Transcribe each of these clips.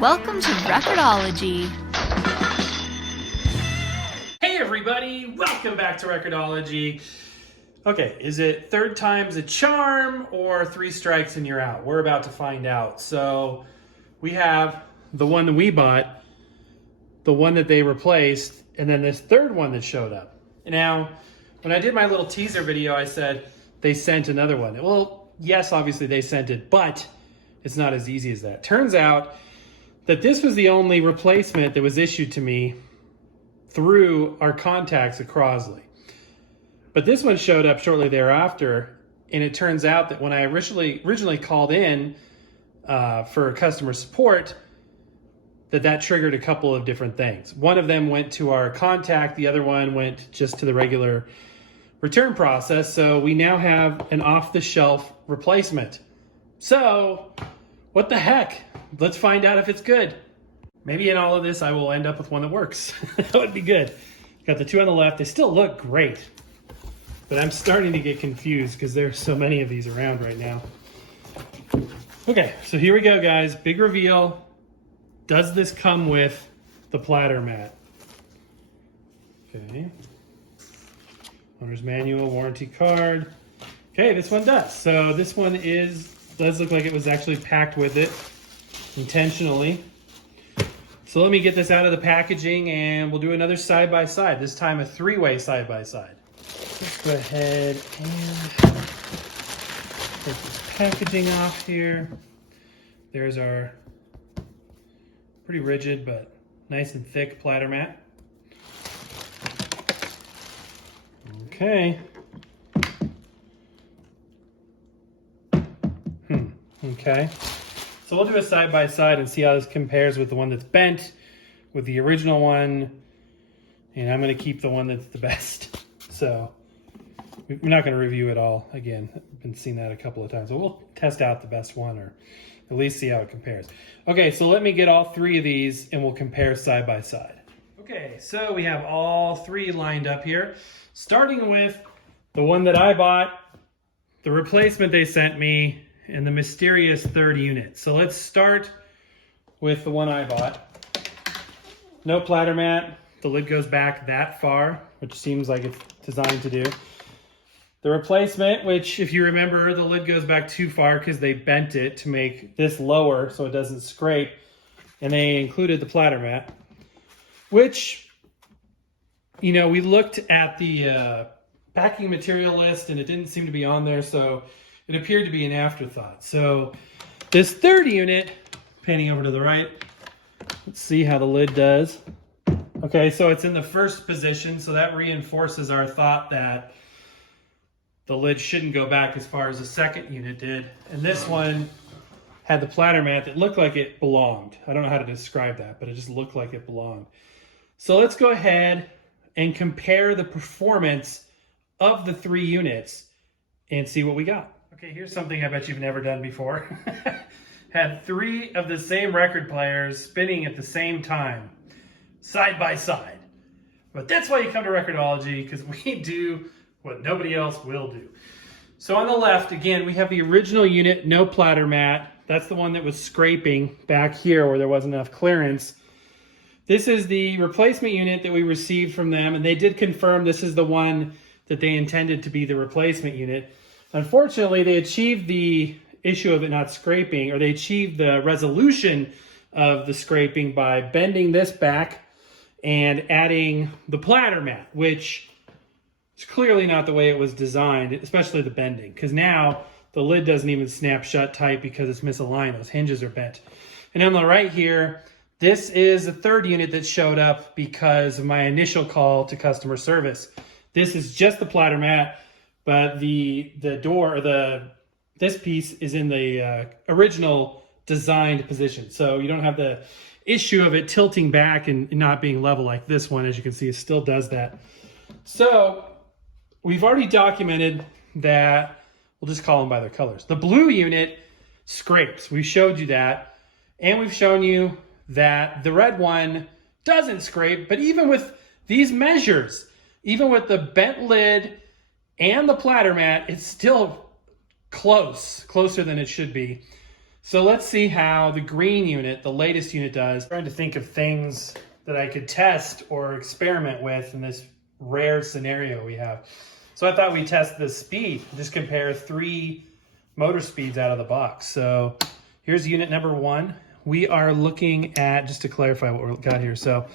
Welcome to Record-ology. Hey everybody, welcome back to Record-ology. Okay, is it third time's a charm or three strikes and you're out? We're about to find out. So we have the one that we bought, the one that they replaced, and then this third one that showed up. Now, when I did my little teaser video, I said they sent another one. Well, yes, obviously they sent it, but it's not as easy as that. Turns out that this was the only replacement that was issued to me through our contacts at Crosley. But this one showed up shortly thereafter, and it turns out that when I originally called in for customer support, that triggered a couple of different things. One of them went to our contact, the other one went just to the regular return process, so we now have an off-the-shelf replacement. So, what the heck? Let's find out if it's good. Maybe in all of this I will end up with one that works. That would be good. Got the two on the left. They still look great, but I'm starting to get confused because there's so many of these around right now. Okay, so here we go, guys. Big reveal. Does this come with the platter mat? Okay. Owner's manual, warranty card. Okay, this one does. So this one does look like it was actually packed with it intentionally. So let me get this out of the packaging and we'll do another side-by-side. This time a three-way side-by-side. Let's go ahead and take this packaging off here. There's our pretty rigid but nice and thick platter mat. Okay. Okay. So we'll do a side-by-side and see how this compares with the one that's bent, with the original one, and I'm going to keep the one that's the best. So we're not going to review it all again. I've been seeing that a couple of times, but we'll test out the best one, or at least see how it compares. Okay, so let me get all three of these and we'll compare side-by-side. Okay, so we have all three lined up here, starting with the one that I bought, the replacement they sent me, and the mysterious third unit. So let's start with the one I bought. No platter mat. The lid goes back that far, which seems like it's designed to do. The replacement, which if you remember, the lid goes back too far because they bent it to make this lower so it doesn't scrape. And they included the platter mat, which, you know, we looked at the packing material list and it didn't seem to be on there, so it appeared to be an afterthought. So this third unit, panning over to the right, let's see how the lid does. Okay, so it's in the first position, so that reinforces our thought that the lid shouldn't go back as far as the second unit did. And this one had the platter mat that looked like it belonged. I don't know how to describe that, but it just looked like it belonged. So let's go ahead and compare the performance of the three units and see what we got. Okay, here's something I bet you've never done before. Had three of the same record players spinning at the same time, side by side. But that's why you come to Record-ology, because we do what nobody else will do. So on the left, again, we have the original unit, no platter mat. That's the one that was scraping back here where there wasn't enough clearance. This is the replacement unit that we received from them, and they did confirm this is the one that they intended to be the replacement unit. Unfortunately, they achieved the issue of it not scraping, or they achieved the resolution of the scraping by bending this back and adding the platter mat, which is clearly not the way it was designed, especially the bending, because now the lid doesn't even snap shut tight because it's misaligned. Those hinges are bent. And on the right here, this is the third unit that showed up because of my initial call to customer service. This is just the platter mat, but the door, or this piece is in the original designed position. So you don't have the issue of it tilting back and not being level like this one. As you can see, it still does that. So we've already documented that, we'll just call them by their colors. The blue unit scrapes. We showed you that. And we've shown you that the red one doesn't scrape, but even with these measures, even with the bent lid and the platter mat, it's still closer than it should be. So let's see how the green unit, the latest unit, does. I'm trying to think of things that I could test or experiment with in this rare scenario we have. So I thought we'd test the speed, just compare 3 motor speeds out of the box. So here's unit number 1. We are looking at, just to clarify what we've got here. So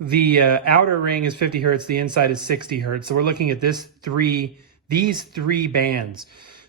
the outer ring is 50 hertz, the inside is 60 hertz. So we're looking at these 3 bands.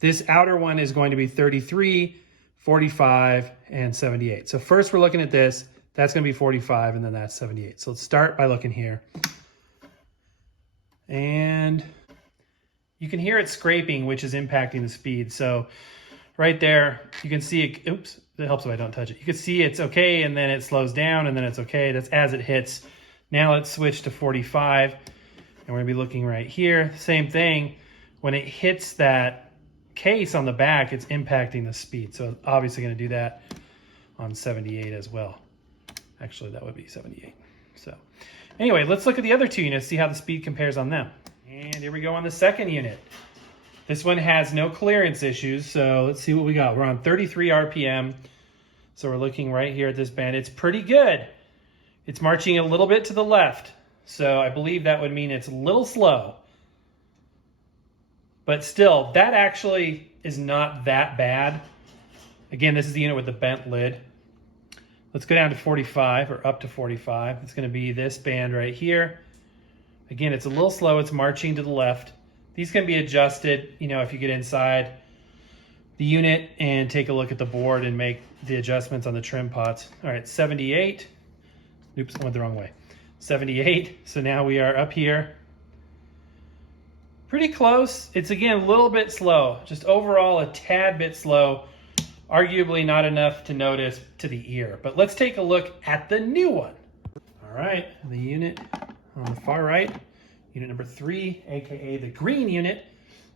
This outer one is going to be 33, 45, and 78. So first we're looking at this. That's going to be 45, and then that's 78. So let's start by looking here. And you can hear it scraping, which is impacting the speed. So right there, you can see it. Oops, it helps if I don't touch it. You can see it's okay, and then it slows down, and then it's okay. That's as it hits. Now let's switch to 45, and we're going to be looking right here. Same thing. When it hits that case on the back, it's impacting the speed. So obviously going to do that on 78 as well. Actually, that would be 78. So anyway, let's look at the other 2 units, see how the speed compares on them. And here we go on the second unit. This one has no clearance issues, so let's see what we got. We're on 33 RPM, so we're looking right here at this band. It's pretty good. It's marching a little bit to the left, so I believe that would mean it's a little slow. But still, that actually is not that bad. Again, this is the unit with the bent lid. Let's go down to 45, or up to 45. It's going to be this band right here. Again, it's a little slow. It's marching to the left. These can be adjusted, if you get inside the unit and take a look at the board and make the adjustments on the trim pots. All right, 78. Oops, I went the wrong way. 78. So now we are up here. Pretty close. It's, again, a little bit slow. Just overall a tad bit slow. Arguably not enough to notice to the ear. But let's take a look at the new one. All right, the unit on the far right, unit number 3, aka the green unit.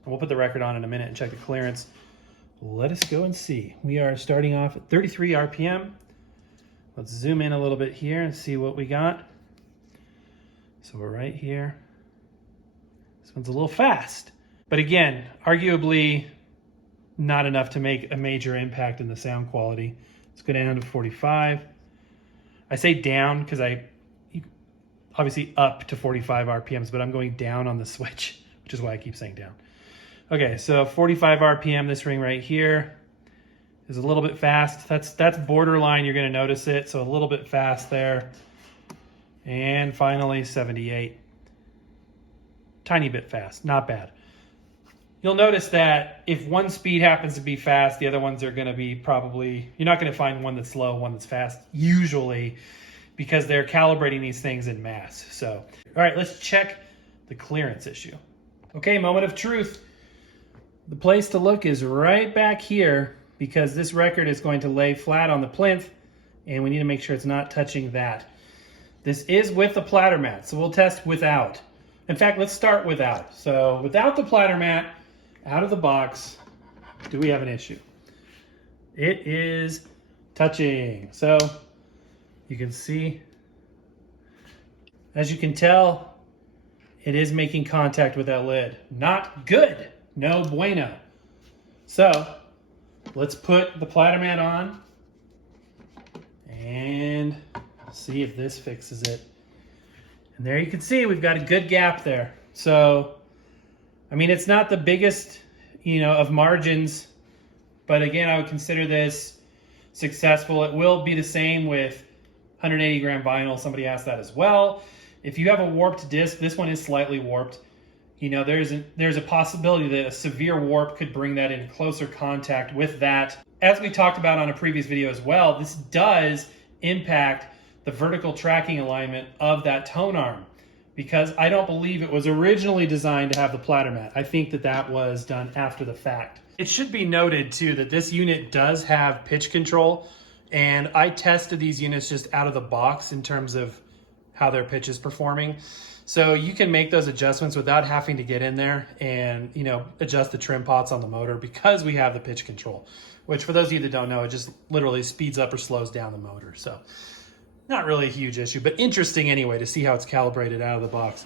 And we'll put the record on in a minute and check the clearance. Let us go and see. We are starting off at 33 RPM. Let's zoom in a little bit here and see what we got. So we're right here. This one's a little fast. But again, arguably not enough to make a major impact in the sound quality. Let's go down to 45. I say down because obviously up to 45 RPMs, but I'm going down on the switch, which is why I keep saying down. Okay, so 45 RPM, this ring right here is a little bit fast. That's borderline, you're gonna notice it, so a little bit fast there. And finally, 78. Tiny bit fast, not bad. You'll notice that if one speed happens to be fast, the other ones are going to be probably, you're not going to find one that's slow, one that's fast, usually, because they're calibrating these things in mass. So, all right, let's check the clearance issue. Okay, moment of truth. The place to look is right back here because this record is going to lay flat on the plinth, and we need to make sure it's not touching that. This is with the platter mat, so we'll test without. In fact, let's start without. So without the platter mat, out of the box, do we have an issue? It is touching. So you can see, as you can tell, it is making contact with that lid. Not good. No bueno. So let's put the platter mat on and see if this fixes it. And there you can see we've got a good gap there. So, I mean, it's not the biggest, of margins, but again, I would consider this successful. It will be the same with 180 gram vinyl. Somebody asked that as well. If you have a warped disc, this one is slightly warped. There's a possibility that a severe warp could bring that in closer contact with that. As we talked about on a previous video as well, this does impact the vertical tracking alignment of that tone arm, because I don't believe it was originally designed to have the platter mat. I think that was done after the fact. It should be noted too that this unit does have pitch control, and I tested these units just out of the box in terms of how their pitch is performing. So you can make those adjustments without having to get in there and adjust the trim pots on the motor, because we have the pitch control, which for those of you that don't know, it just literally speeds up or slows down the motor. So not really a huge issue, but interesting anyway to see how it's calibrated out of the box.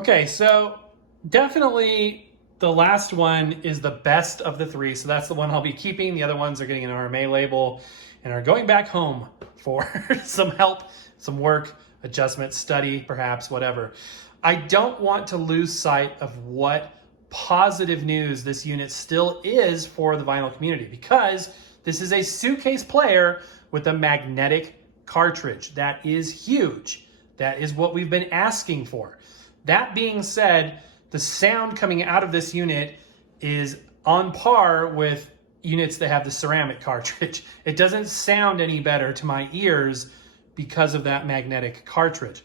Okay, so definitely the last one is the best of the three. So that's the one I'll be keeping. The other ones are getting an RMA label and are going back home for some help, some work, adjustment, study, perhaps, whatever. I don't want to lose sight of what positive news this unit still is for the vinyl community, because this is a suitcase player with a magnetic cartridge. That is huge. That is what we've been asking for. That being said, the sound coming out of this unit is on par with units that have the ceramic cartridge. It doesn't sound any better to my ears because of that magnetic cartridge.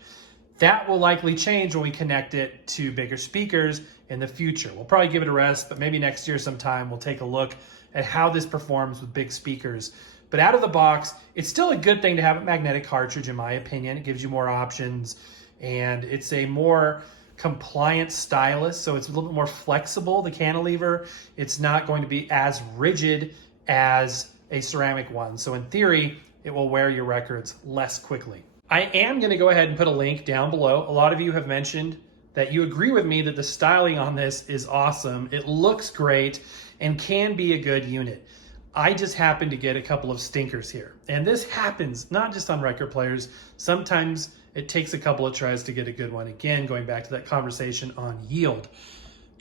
That will likely change when we connect it to bigger speakers in the future. We'll probably give it a rest, but maybe next year sometime we'll take a look at how this performs with big speakers. But out of the box, it's still a good thing to have a magnetic cartridge, in my opinion. It gives you more options, and it's a more compliant stylus, so it's a little bit more flexible, the cantilever. It's not going to be as rigid as a ceramic one. So in theory, it will wear your records less quickly. I am going to go ahead and put a link down below. A lot of you have mentioned that you agree with me that the styling on this is awesome. It looks great and can be a good unit. I just happen to get a couple of stinkers here. And this happens not just on record players. Sometimes it takes a couple of tries to get a good one. Again, going back to that conversation on yield.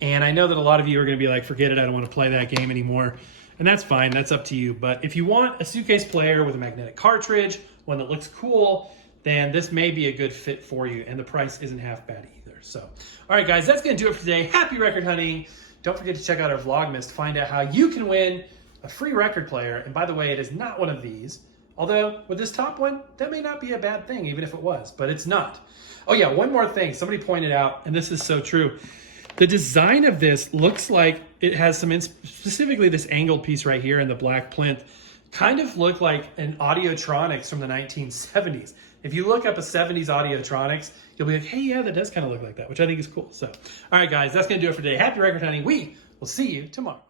And I know that a lot of you are going to be like, forget it, I don't want to play that game anymore. And that's fine, that's up to you. But if you want a suitcase player with a magnetic cartridge, one that looks cool, then this may be a good fit for you. And the price isn't half bad either. So, all right, guys, that's going to do it for today. Happy record hunting. Don't forget to check out our Vlogmas to find out how you can win a free record player. And by the way, it is not one of these. Although with this top one, that may not be a bad thing, even if it was, but it's not. Oh yeah, one more thing. Somebody pointed out, and this is so true. The design of this looks like it has some, specifically this angled piece right here in the black plinth, kind of look like an Audiotronics from the 1970s. If you look up a 70s Audiotronics, you'll be like, hey, yeah, that does kind of look like that, which I think is cool. So, all right, guys, that's going to do it for today. Happy record hunting. We will see you tomorrow.